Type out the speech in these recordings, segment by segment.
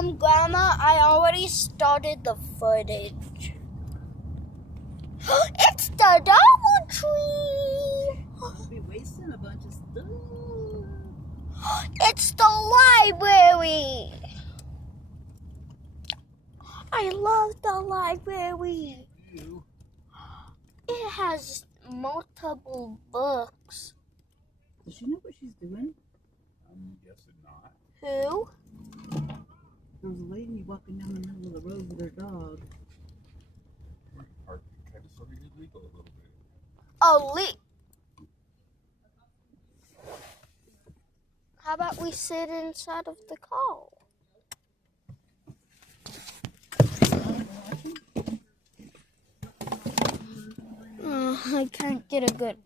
Grandma, I already started the footage. It's the Dollar Tree! We'll be wasting a bunch of stuff. It's the library! I love the library. It has multiple books. Does she know what she's doing? I'm guessing not. Who? There was a lady walking down the middle of the road with her dog. Are kind of sort of illegal a little bit. Oh, how about we sit inside of the car? I can't get a good.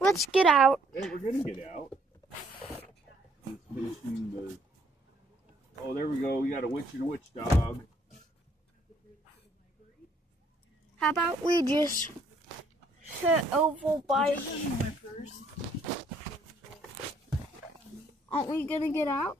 Let's get out. Hey, we're gonna get out. Just finishing the. Oh, there we go. We got a witch and a witch dog. How about we just sit over by? Aren't we gonna get out?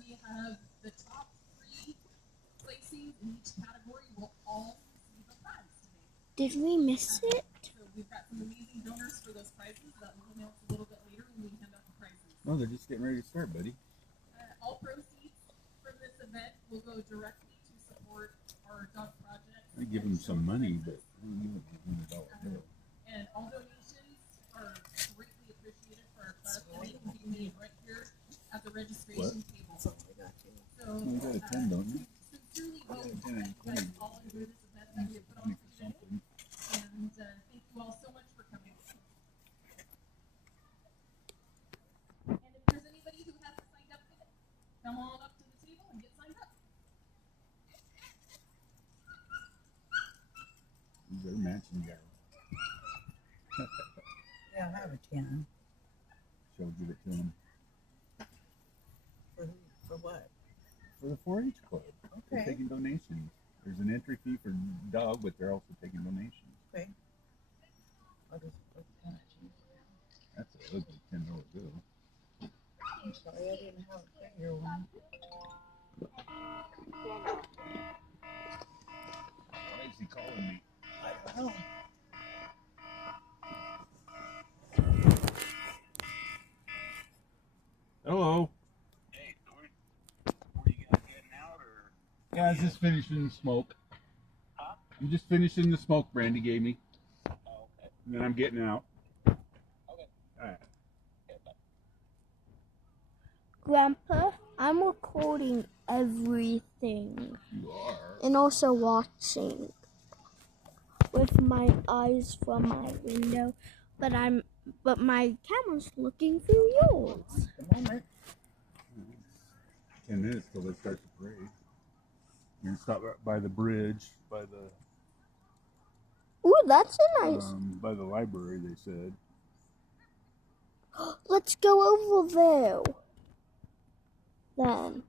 We have the top 3 placings in each category will all receive a prize today. Did we miss it? So we've got some amazing donors for those prizes that we'll announce a little bit later when we hand out the prizes. No, they're just getting ready to start, buddy. All proceeds from this event will go directly to support our dog project. I give them some money, but I don't give them $100 bill. And all donations are greatly appreciated for our class. They can be made right here at the registration table. So You got a 10, don't you? sincerely You got hope a 10 and that you guys all enjoy this event that we have put on today. something. And thank you all so much for coming. And if there's anybody who hasn't signed up yet, come on up to the table and get signed up. These are matching guys. Yeah, I have a 10. So give it to them. For what? For the 4-H club. They're Okay. taking donations. There's an entry fee for dog, but they're also taking donations. Okay. I'll just put that. That's a ugly $10 bill. I'm sorry, I didn't have a bigger one. Why is he calling me? I don't know. Hello. Hey, were you guys getting out or? Yeah, I was just finishing the smoke. Huh? I'm just finishing the smoke Brandy gave me. Oh, okay. And then I'm getting out. Okay. Alright. Okay, bye. Grandpa, I'm recording everything You are. and also watching with my eyes from my window, but my camera's looking through yours. The moment. 10 minutes till they start the parade. We're gonna stop right by the bridge, by the Ooh, that's a nice. by the library. They said. Let's go over there. Then.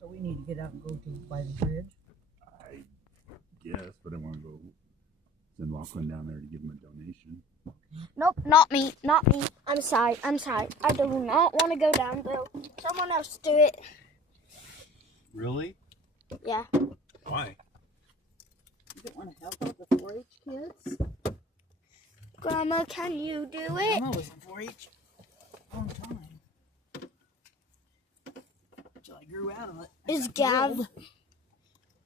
So we need to get out and go to by the bridge. I guess, but I want to go send Lachlan down there to give him a donation. Nope, not me, not me. I'm sorry. I do not want to go down there. Someone else do it. Really? Yeah. Why? You don't want to help out the 4-H kids? Grandma, can you do it? Grandma was in 4-H a long time. Until I grew out of it. Is Gav?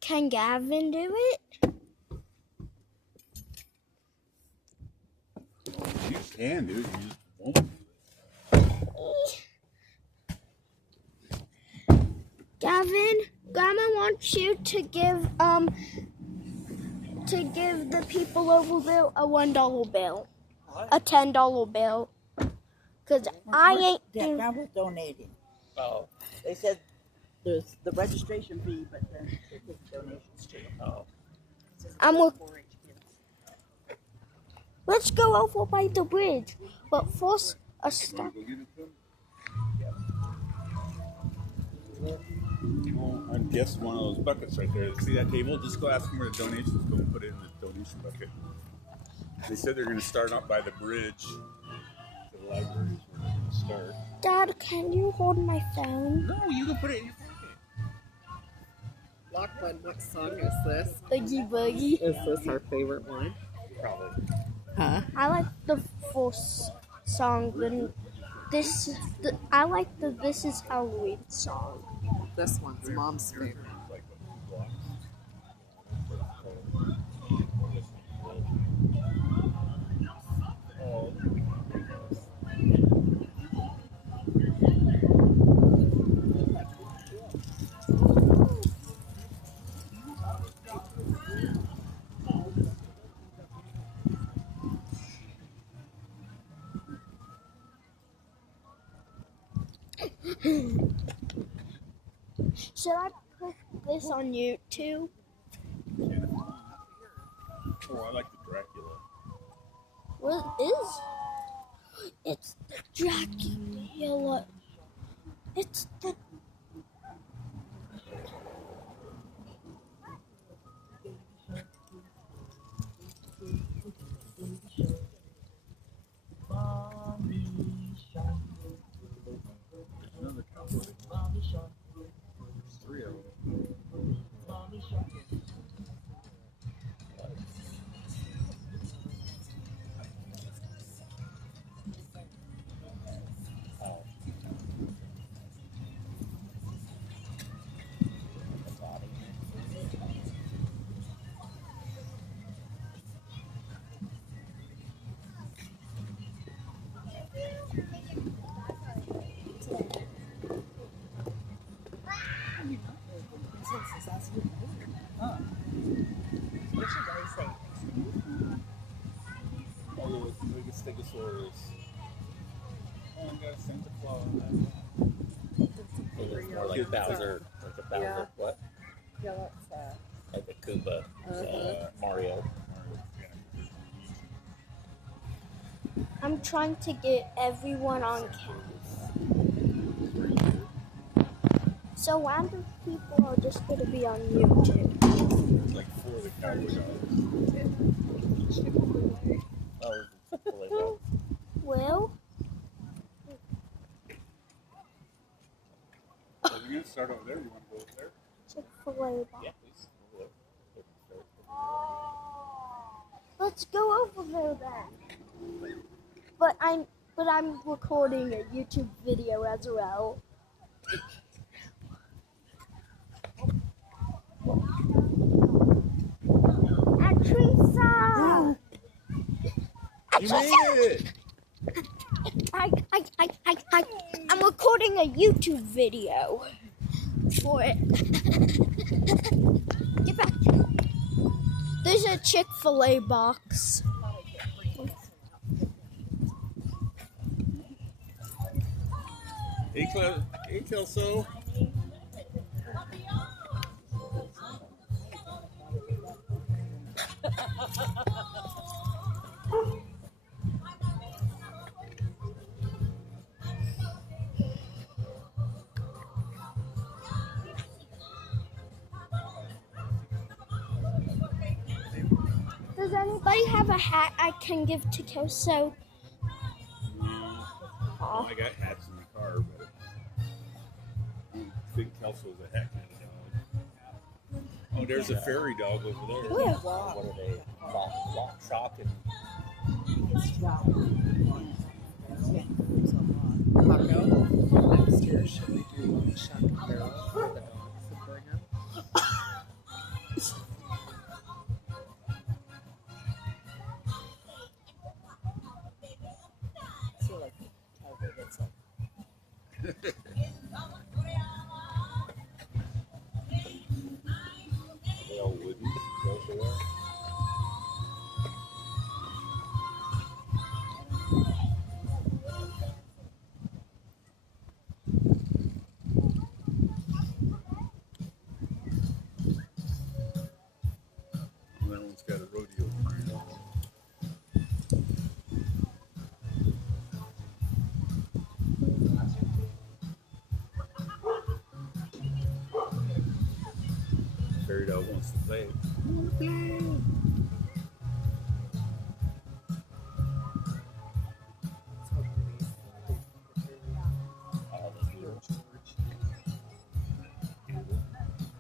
Can Gavin do it? You can, dude. You just won't do it. Gavin, Grandma wants you to give the people over there a $1 bill, a $10 bill, cause I ain't doing. That was donating. Oh, They said there's the registration fee, but then they take donations too. oh. I'm with. 4-H kids. Let's go over by the bridge, but first A You star. want to go give it to him? Well, I guess one of those buckets right there. See that table? Just go ask them where the donations go and put it in the donation bucket. They said they're going to start up by the bridge. The library is where they're going to start. Dad, can you hold my phone? No, you can put it in your pocket. Lachlan, what song is this? Oogie Boogie. Is this our favorite one? Probably. Huh? I like the first song. I like the This Is Halloween song. This one's Mom's favorite. Like blocks. Oh. Should I put this on YouTube? Oh, I like the Dracula. What is? It's the Dracula. It's the. There's another cowboy. There's 3 of them. Oh, it's the biggest Stegosaurus. Oh, I got a Santa Claus. More like Bowser, like a Bowser, Yeah. what? Yeah, that's Like a Koopa, Mario. I'm trying to get everyone on camera. So random people are just going to be on YouTube. It's like 4 of the cowboy dogs. Oh, Chick-fil-A dogs. Well, So we're going to start over there. You want to go over there? Chick-fil-A. Yeah, please. Let's go over there then. But I'm recording a YouTube video as well. Teresa! You made it! I'm recording a YouTube video for it. Get back. There's a Chick-fil-A box. Hey, Kelso. Does anybody have a hat I can give to Kelso? Well, I got hats in the car, but I don't think Kelso's a hat kind of dog. Oh, there's a fairy dog over there. Where? What are they? Lock, shock, and Paco. Upstairs, should we do one shot and barrel for the dogs to bring them? I feel like Tiger gets like They all wooden. Those are there. And that one's got a rodeo print on it. child wants to play.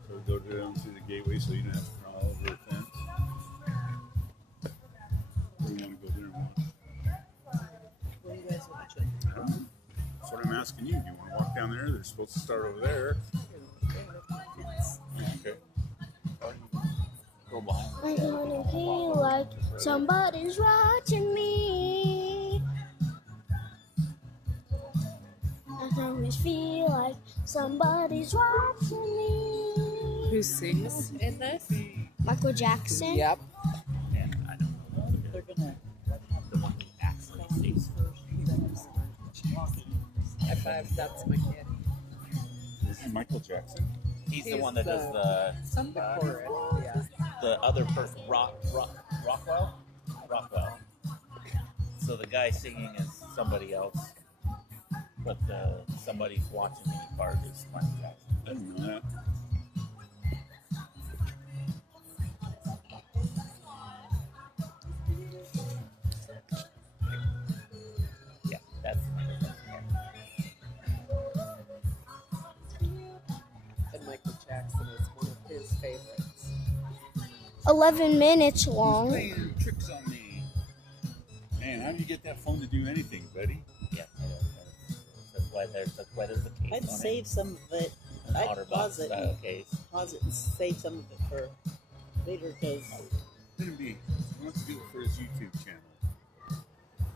So we go down through the gateway so you don't have to crawl over the fence. Or you want to go there and watch? What are you guys watching? I don't know. That's what I'm asking you. Do you want to walk down there? They're supposed to start over there. Okay. Go behind. I wanna feel like somebody's watching me. I always feel like somebody's watching me. Who sings in this? Michael Jackson. Yep. And I don't know. They're gonna the one who actually sings first. High five, that's my kid. This is Michael Jackson. He's the one that does Some the chorus, yeah. the other person, Rockwell. So the guy singing is somebody else, but the somebody's watching me part is Michael Jackson. I didn't know that. Yeah, that's Michael Jackson. And Michael Jackson is one of his favorites. 11 minutes long. Playing tricks on me. Man, how do you get that phone to do anything, buddy? Yeah, that's why there's a case I'd on save some of it. it. An I'd OtterBox pause it. style case. Pause it and save some of it for later because Let him be. He wants to do it for his YouTube channel.